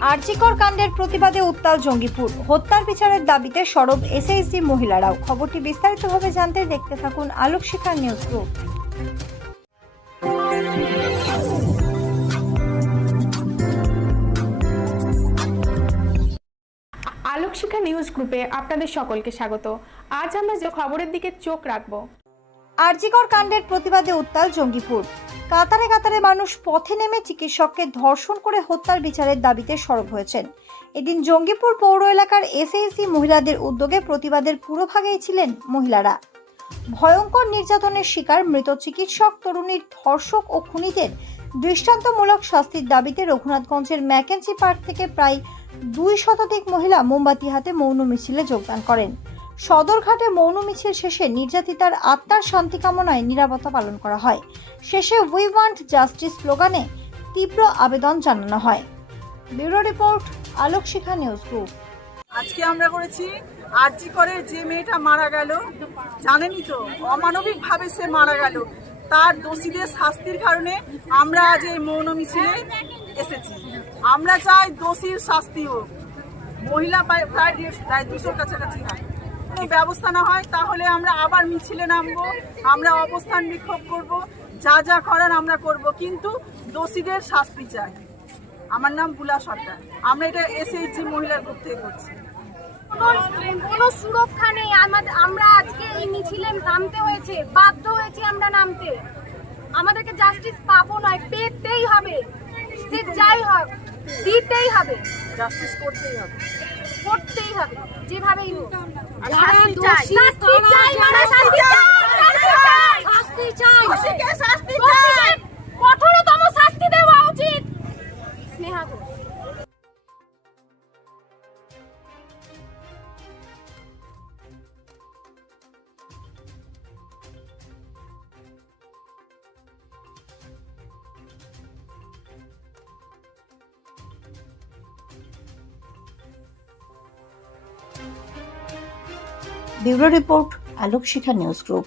আরজিকর কাণ্ডের প্রতিবাদে উত্তাল জঙ্গিপুর। হত্যার বিচারের দাবিতে সরব এসএইচজি মহিলারাও। খবরটি বিস্তারিতভাবে জানতে দেখতে থাকুন Alok Shikha news group. Alokshikha news গ্রুপে আপনাদের সকলকে স্বাগত। আজ আমরা যে খবরের দিকে চোখ রাখব। আরজিকর কাণ্ডের প্রতিবাদে উত্তাল জঙ্গিপুর। কাতারে কাতারে মানুষ পথে নেমে চিকিৎসককে ধর্ষণ করে হত্যার বিচারের দাবিতে সরব হয়েছেন। এদিন জঙ্গিপুর পৌর এলাকার এসএইচসি মহিলাদের উদ্যোগে প্রতিবাদের পুরোভাগেই ছিলেন মহিলারা। ভয়ঙ্কর নির্যাতনের শিকার মৃত চিকিৎসক, তরুণীর ধর্ষক ও খুনিদের দৃষ্টান্তমূলক শাস্তির দাবিতে রঘুনাথগঞ্জের ম্যাকেন্সি পার্ক থেকে প্রায় দুই শতাধিক মহিলা মোমবাতি হাতে মৌন মিছিলে যোগদান করেন। সদরঘাটে মৌন মিছিল শেষে নির্যাতিতার আত্মার শান্তি কামনায় নিরাপত্তা পালন করা হয়। শেষে উই ওয়ান্ট জাস্টিস স্লোগানে তীব্র আবেদন জানানো হয়। Bureau report Alok Shikha news group. আজকে আমরা করেছি আরজি করে যে মেয়েটা মারা গেল। জানেনই তো অমানবিক ভাবে সে মারা গেল। তার দোষীদের শাস্তির কারণে আমরা আজ এই মৌন মিছিলে এসেছি। আমরা চাই দোষীর শাস্তি হোক। মহিলা প্রায় প্রায় দুশোর কাছাকাছি হয়। কোনো ব্যবস্থা না হয় তাহলে আমরা আবার মিছিলে নামবো আমরা অবস্থান বিক্ষোভ করব যা যা করার আমরা করব কিন্তু দোষীদের শাস্তি চাই। আমার নাম বুলা সরকার। আমরা এটা এসএইচজি মহিলা গ্রুপ থেকে করছি। কোনো- সুরক্ষা নেই আমাদের আমরা আজকে এই মিছিলে নামতে হয়েছে বাধ্য হয়েছি আমরা নামতে। আমাদেরকে জাস্টিস পাবো নয় পেতেই হবে। সে যাই হোক দিতেই হবে। জাস্টিস করতেই হবে। করতেই হবে। যেভাবেই হোক শাস্তি চাই। শাস্তি চাই মানে শাস্তি চাই। শাস্তি চাই। Bureau report Alok Shikha news group.